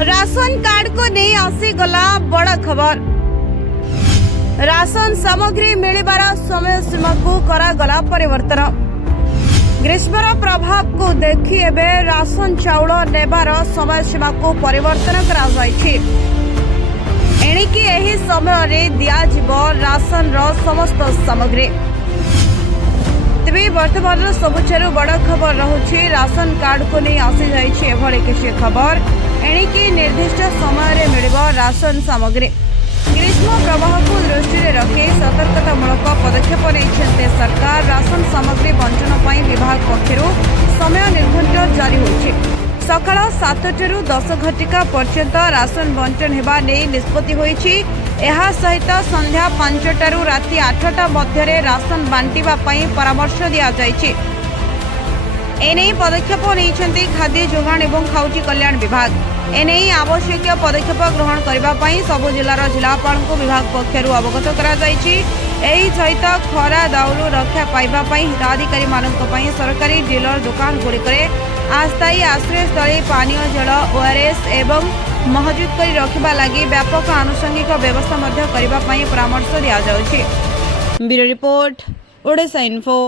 Ration card को नहीं आसीगला बड़ खबर। राशन सामग्री मिलबार समय सीमा को करागला परिवर्तन। ग्रीष्मर प्रभाव को देखि एबे राशन चाउल नेबार समय सीमा को परिवर्तन करा जायछि। एणिकी एही समय रे दियाजिब राशन रो समस्त सामग्री। तेबे वर्तमान सबुठारु बड़ खबर रहुछि राशन कार्ड को नहीं आसी जायछि एभଳି किछि खबर। एणिकी निर्दिष्ट समय रे मिलिबो राशन सामग्री। ग्रीष्म प्रवाह को दृष्टि रखी सतर्कतामूलक पदक्षेप नहीं सरकार। राशन सामग्री बंटन पर विभाग पक्षर समय निर्धारण जारी होछि। सकाळ 7 ରୁ 10 घटिका पर्यंत राशन बंटन हेबा नै निष्पत्ति होइछि। एहा सहित संध्या 5 ରୁ राति 8 मध्य राशन बांटिबा पई परामर्श दिया जायछि। एने पदक्षेप नहीं खाद्य जोगाण एवं खाउटी कल्याण विभाग। एने आवश्यक पदक्षेप ग्रहण करने सबु जिलार जिलापाल को विभाग पक्षर अवगत करा जायछि। एही सहित खरा दाउलु रक्षा पाइबापी हिताधिकारी मानक सरकारी डीलर दुकान गुड़िकरे अस्थायी आश्रयस्थली पानीय जल ओआरएस एवं महजूद कर रखा लगी व्यापक आनुषंगिक व्यवस्था करने परामर्श दि जाउछि। Bureau report Odisha info.